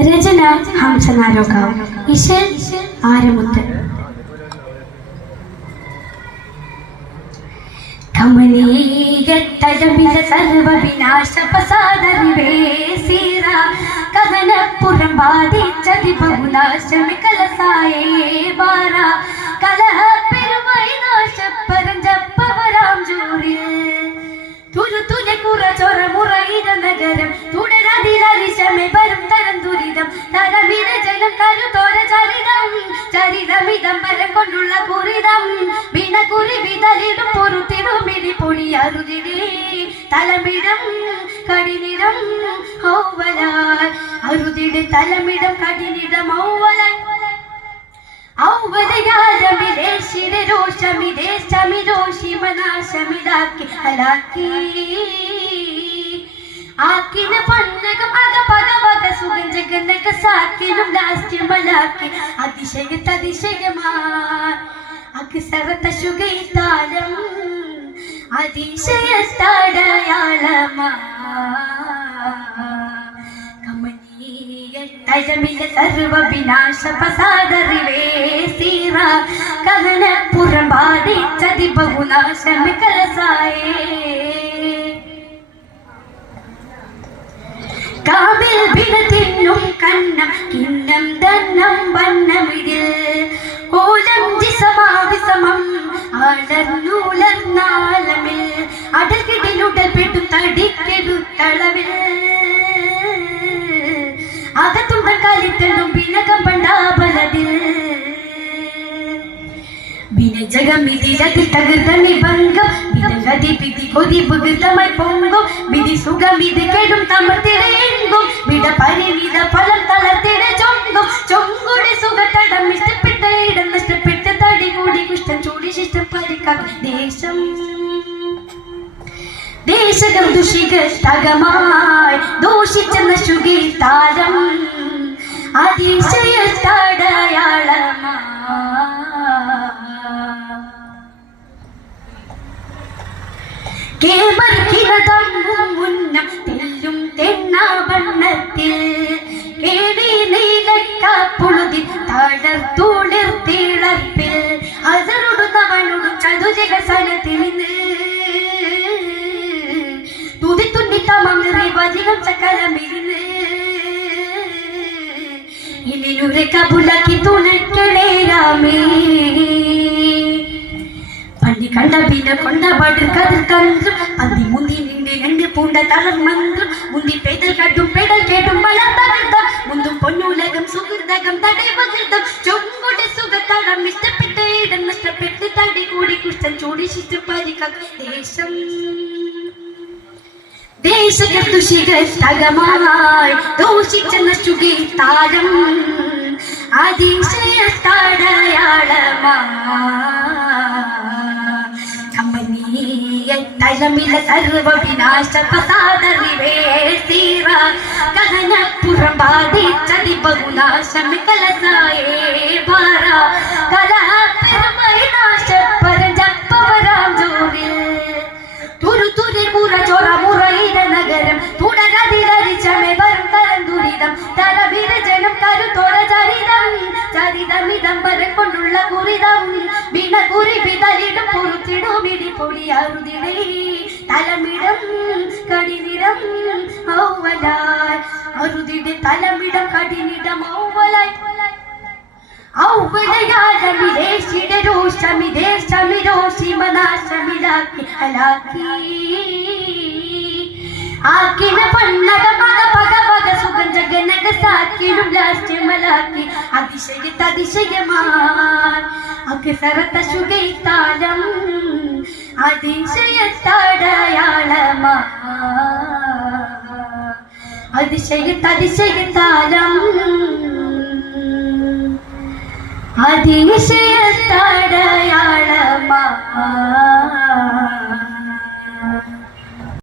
രചന ഹംസനാരോകാവ്, ഇശൽ ആരമുത്ത്. കമനീയത്തഴമിത സർവവിനാശപസാദറിവേസീറ കഹനപ്പുറം ബാധിച്ചതി ബഹുനാശമി കലസായേ ബാര കലഹ പെരുമായി നാശപ്പരഞ്ചപ്പവരാം ജൂറിൽ തുരു തുല കുറ ചൊറ മുറയിത നഗരം തുടരതിലരിശമെ വരും തരം ദുരിതം തരമിര ജനം കരുതോര ചരിതം ചരിതമിതം വരം കൊണ്ടുള്ള കുറിതം വീണ കുറി വിതലിടും പൊറുത്തിടുമിടി പൊടിയറുതിടേ തലമിടം കടിനിടം ഔവലാൽ അറുതിടെ തലമിടം കടിനിടം ഔവലാൽ ഔവലയാലമിലേശിരെ രോഷമിദേശമിരോഷി മനാശമിലാക്കി ഹലാക്കി ആക്കിന പന്നകം അകപകവക സുഖം ജഗനക സാക്കിനും ലാസ്റ്റ് മലാക്കി അതിശയത്തതിശയമാൻ അക്സരത ശുഗൈതാലം അതിശയത്തടയാളമാ തഴമില സർവവിനാശപസാദറിവേസീറ കഹനപ്പുറം ബാധിച്ചതി ബഹുനാശമി കലസായേ കാവിൽ വിടതിന്നും കന്നം കിന്നം ദന്നം വന്നമിടിൽ കോലം ജിസമാവിസമം ആളർന്നൂലർന്നാലമിൽ അടൽകിടിലുടൽ പെട്ടു തടിക്കെടുത്തളവിൽ അകത്തുണ്ട കാലിത്തണ്ടും പിന്നകം പണ്ടാപലതിൽ വിനജഗമിതിരതി തകർത്ത നിബംഗം വിതഗതി പിതി കൊതി പുകൃതമായി പൊങ്കും വിധി സുഖമിത് കെടും തമർത്തിടയെങ്കും വിട പരിണിത ഫലം തളർത്തിട ചൊങ്കും ചൊങ്കുടെ സുഖത്തടം ഇഷ്ടപ്പെട്ട ഇടം നഷ്ടപ്പെട്ട തടി കൂടി കുഷ്ടം ചൂടി ശിഷ്ടം പരിക്കാം ദേശം ദേശകം ദുഷികമായി ദൂഷിച്ചെന്ന ശുഗീതാരം അതിശയത്തടയാളമാ കേമർക്കിനതമ്പും മുന്നം തെല്ലും തെന്നാവണ്ണത്തിൽ കേടി നീലക്കാപ്പുളുതി തളർത്തുളിർത്തിളപ്പിൽ അതറുടുന്നവനോടും ചതുജക സനത്തിൽ തുതിത്തുന്നിത്തമം നിറവധികം ചക്കരമിരുന്ന് ഇനിനുരെ കബുലാക്കി തുണയ്ക്കണേരാമേ പള്ളി കണ്ട പിന്നെ കൊണ്ടപാട് കതിർ തന്ത്രം പന്തി മുന്തി നിന്റെ രണ്ട് പൂണ്ട തളർ മന്ത്രം മുന്തി പെയ്തൽ കട്ടും പെടൽ കേട്ടും മലർ തകർത്തം മുന്തും പൊന്നുലകം സുഹൃതകം തടை പകർത്തം ചൊങ്കൊടെ സുഖത്തടം ഇഷ്ടപ്പെട്ട ഇടം നഷ്ടപ്പെട്ട് തടി കൂടി കുഷ്ടം ചൂടി ശിഷ്ടം പരിക്കാം ദേശം ദേശകർദുഷികമായി ദോഷിച്ചെന്ന ശുഗീതാരം അതിശയത്തടയാളമാ തഴമില സർവവിനാശപസാദറിവേസീറ കഹനപ്പുറം ബാധിച്ചതി ബഹുനാശമി കലസായേ ബാര കലഹ പെരുമായി നാശപ്പരഞ്ചപ്പവരാം ജൂറിൽ തുരു തുരി മുറ ചൊറ മുറയിട നഗരം തുടരതിലരിച്ചമെ വരും തരം ദുരിതം തലവിര ജനം കരുത്തോര ചരിതം ചരിതമിതം വരം കൊണ്ടുള്ള കുറിതം വീണ കുറി വിതലിടും പൊറുത്തിടുമിടി പൊടിയറുതിടേ തലമിടം കടിനിടം ഔവലാൽ അറുതിടെ തലമിടം കടിനിടം ഔവലാൽ ഔവലയാലമിലേശിടെ രോഷമിദേശമിരോഷി മനാശമിലാക്കി ഹലാക്കി ആക്കിന പന്നകം അകപകവക സുഖം ജഗനക സാക്കിനും ലാസ്റ്റ് മലാക്കി അതിശയത്തതിശയമാൻ അക്സരത ശുഗൈതാലം അതിശയത്തടയാളമാ അതിശയത്തതിശയത്താലം അതിശയത്തടയാളമാ